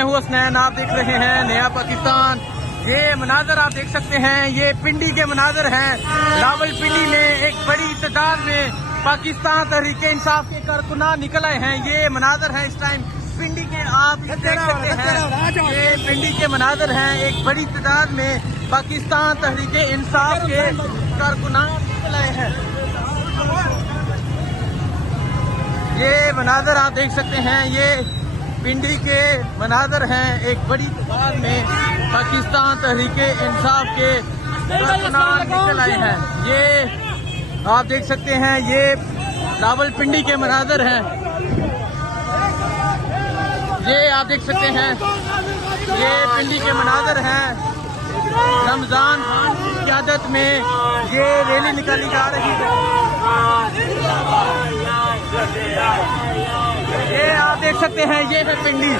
मैं हूँ हसनैन, आप देख रहे हैं नया पाकिस्तान। ये मनाजर आप देख सकते हैं, ये पिंडी के मनाजर हैं। रावलपिंडी में एक बड़ी तादाद में पाकिस्तान तहरीक इंसाफ के कारकुनान निकल आए हैं। ये मनाजर हैं इस टाइम पिंडी के, आप देख सकते हैं ये पिंडी के मनाजर हैं। एक बड़ी तादाद में पाकिस्तान तहरीक इंसाफ के कारकुनान निकल आए हैं। ये मनाजर आप देख सकते हैं, ये पिंडी के मनाजर हैं। एक बड़ी तादाद में पाकिस्तान तहरीक इंसाफ के कारकुनान निकल आए हैं। ये आप देख सकते हैं, ये रावलपिंडी के मनाजर हैं। ये आप देख सकते हैं, ये पिंडी के मनाजर हैं। रमजान खान की क़यादत में ये रैली निकाली जा रही है। ये आप देख सकते हैं, ये है पिंडी।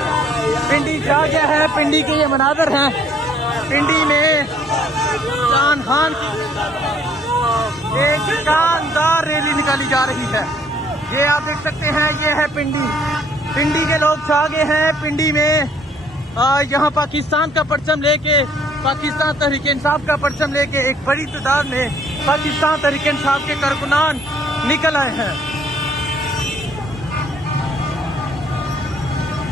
पिंडी जा गया है, पिंडी के ये मनाजर हैं। पिंडी में रमजान खान की एक शानदार रैली निकाली जा रही है। ये आप देख सकते हैं, ये है पिंडी। पिंडी के लोग छा गए हैं पिंडी में। यहाँ पाकिस्तान का परचम लेके, पाकिस्तान तहरीक इंसाफ का परचम लेके एक बड़ी तादाद में पाकिस्तान तहरीक इंसाफ के कारकुनान निकल आए हैं।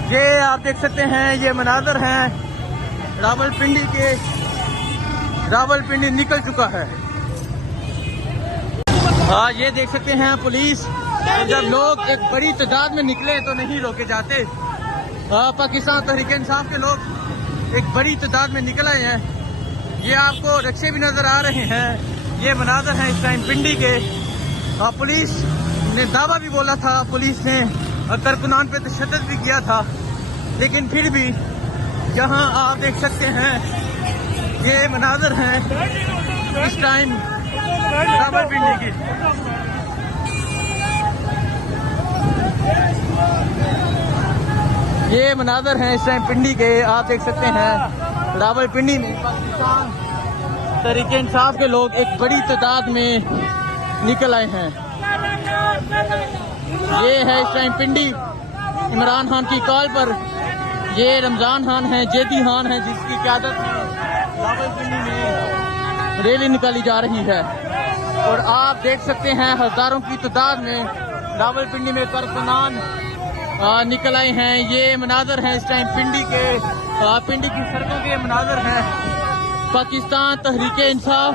ये आप देख सकते हैं, ये मनाजर हैं रावलपिंडी के। रावलपिंडी निकल चुका है। ये देख सकते हैं पुलिस, जब लोग एक बड़ी तादाद में निकले तो नहीं रोके जाते। पाकिस्तान तहरीक इंसाफ के लोग एक बड़ी तादाद में निकल आए हैं। ये आपको रिक्शे भी नजर आ रहे हैं। ये मनाजर हैं इस टाइम पिंडी के। पुलिस ने दावा भी बोला था, पुलिस ने कारकुनान पे तशद्दुद भी किया था, लेकिन फिर भी यहाँ आप देख सकते हैं, ये मनाजर हैं इस टाइम रावलपिंडी की। ये मनाजर हैं इस टाइम पिंडी के, आप देख सकते हैं। रावलपिंडी में पाकिस्तान तहरीक इंसाफ के लोग एक बड़ी तादाद में निकल आए हैं। ये है इस टाइम पिंडी, इमरान खान की कॉल पर। ये रमजान खान है, जेदी खान है, जिसकी क़यादत में रावलपिंडी में रैली निकाली जा रही है। और आप देख सकते हैं, हजारों की तादाद में रावलपिंडी में कारकुनान निकल आए हैं। ये मनाजर हैं इस टाइम पिंडी के, पिंडी की सड़कों के मनाजर हैं। पाकिस्तान तहरीक इंसाफ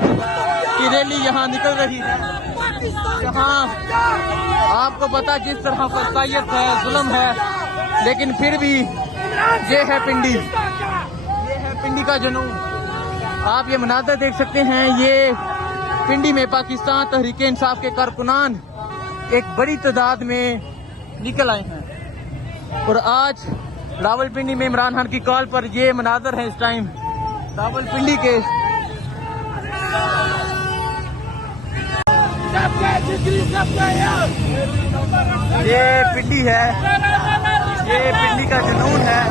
की रैली यहाँ निकल रही है। यहाँ आपको पता जिस तरह फसायत है, जुल्म है, लेकिन फिर भी ये है पिंडी, ये है पिंडी का जुनून। आप ये मनाजर देख सकते हैं, ये पिंडी में पाकिस्तान तहरीक इंसाफ के कारकुनान एक बड़ी तादाद में निकल आए हैं। और आज रावलपिंडी में इमरान खान की कॉल पर ये मनाजर है इस टाइम रावलपिंडी के। ये पिंडी है, ये पिंडी का जुनून है।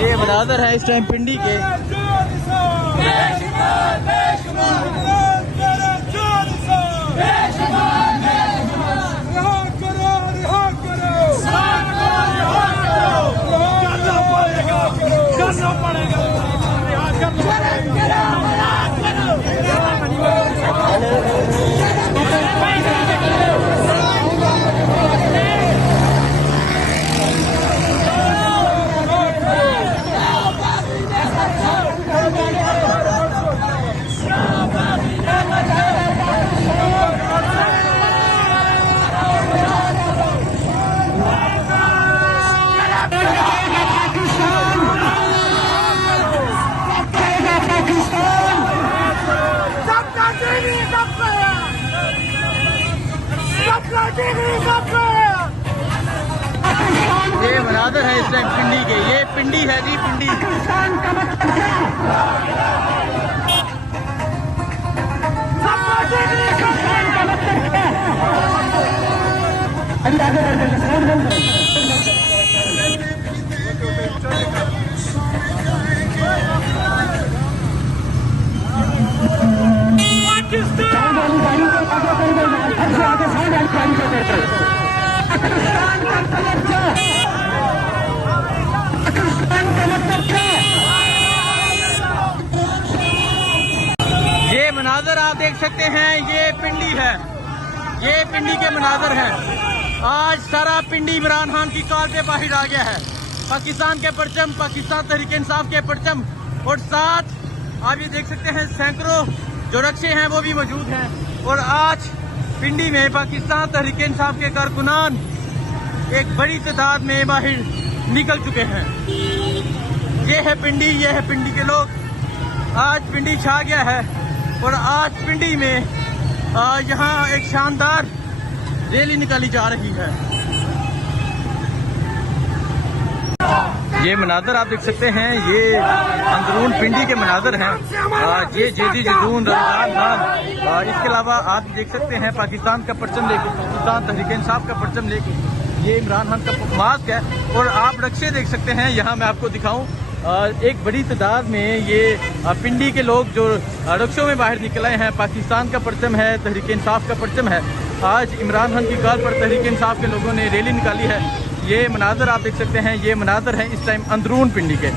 ये मनाजर है इस टाइम पिंडी के। Stop ये मनाजर है इस टाइम पिंडी के, ये पिंडी है जी, पिंडी। ये मनाजर आप देख सकते हैं, ये पिंडी है, ये पिंडी के मनाजर हैं। आज सारा पिंडी इमरान खान की कार पे बाहर आ गया है। पाकिस्तान के परचम, पाकिस्तान तहरीक इंसाफ के परचम, और साथ आप ये देख सकते हैं सैकड़ों जो रक्षे हैं वो भी मौजूद हैं। और आज पिंडी में पाकिस्तान तहरीक इंसाफ के कारकुनान एक बड़ी तादाद में बाहर निकल चुके हैं। ये है पिंडी, ये है पिंडी के लोग। आज पिंडी छा गया है और आज पिंडी में यहाँ एक शानदार रैली निकाली जा रही है। ये मनाजर आप देख सकते हैं, ये अंदरून पिंडी के मनाजर हैं। ये जेदी जदून रमजान खान, इसके अलावा आप देख सकते हैं पाकिस्तान का परचम लेके, पाकिस्तान तहरीक इंसाफ का परचम लेके ये इमरान खान का मास्क है। और आप रक्षे देख सकते हैं, यहाँ मैं आपको दिखाऊं, एक बड़ी तादाद में ये पिंडी के लोग जो रक्षों में बाहर निकल आए हैं। पाकिस्तान का परचम है, तहरीक इंसाफ का परचम है। आज इमरान खान की कॉल पर तहरीक इंसाफ के लोगों ने रैली निकाली है। ये मनाजर आप देख सकते हैं, ये मनाजर है इस टाइम अंदरून पिंडी के।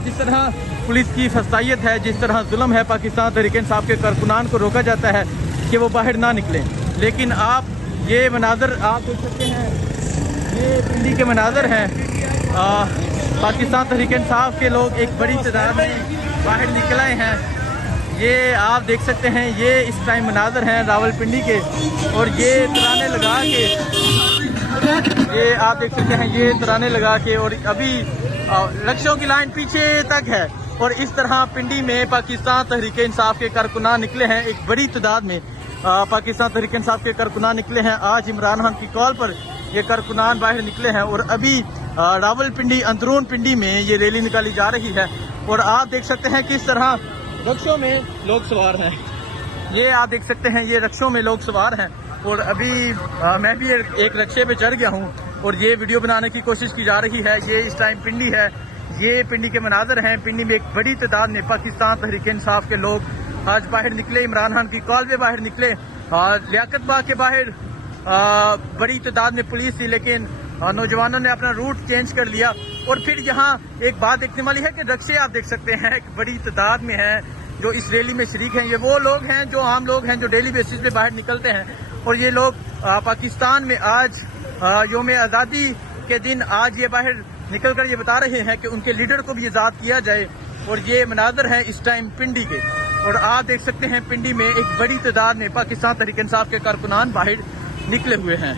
जिस तरह पुलिस की फस्तायत है, जिस तरह जुल्म है, पाकिस्तान तहरीक इंसाफ के कारकुनान को रोका जाता है कि वो बाहर ना निकलें, लेकिन आप ये मनाजर आप देख सकते हैं, ये पिंडी के मनाजर हैं। पाकिस्तान तहरीक इंसाफ के लोग एक बड़ी तादाद में बाहर निकल आए हैं। ये आप देख सकते हैं, ये इस टाइम मनाजर हैं रावलपिंडी के। और ये तराने लगा के, ये आप देख सकते हैं, ये तराने लगा के, और अभी रक्षों की लाइन पीछे तक है। और इस तरह पिंडी में पाकिस्तान तहरीक इंसाफ के कारकुनान निकले हैं, एक बड़ी तादाद में पाकिस्तान तहरीक इंसाफ के कारकुनान निकले हैं। आज इमरान खान की कॉल पर ये कारकुनान बाहर निकले हैं और अभी रावलपिंडी अंदरून पिंडी में ये रैली निकाली जा रही है। और आप देख सकते हैं किस तरह रक्षों में लोग सवार हैं। ये आप देख सकते हैं, ये रक्षों में लोग सवार हैं। और अभी मैं भी एक रक्षे पे चढ़ गया हूँ और ये वीडियो बनाने की कोशिश की जा रही है। ये इस टाइम पिंडी है, ये पिंडी के मनाजर हैं। पिंडी में एक बड़ी तादाद में पाकिस्तान तहरीक इंसाफ के लोग आज बाहर निकले, इमरान खान की कॉल पे बाहर निकले। लियाकत बाग के बाहर बड़ी तादाद में पुलिस थी, लेकिन नौजवानों ने अपना रूट चेंज कर लिया। और फिर यहाँ एक बात देखने वाली है कि रक्षे आप देख सकते हैं एक बड़ी तादाद में हैं जो इस रैली में शरीक हैं। ये वो लोग हैं जो आम लोग हैं जो डेली बेसिस पे बाहर निकलते हैं। और ये लोग पाकिस्तान में आज यौम आज़ादी के दिन आज ये बाहर निकल कर ये बता रहे हैं कि उनके लीडर को भी आज़ाद किया जाए। और ये मनाजर है इस टाइम पिंडी के। और आप देख सकते हैं पिंडी में एक बड़ी तादाद में पाकिस्तान तहरीक इंसाफ के कारकुनान बाहर निकले हुए हैं।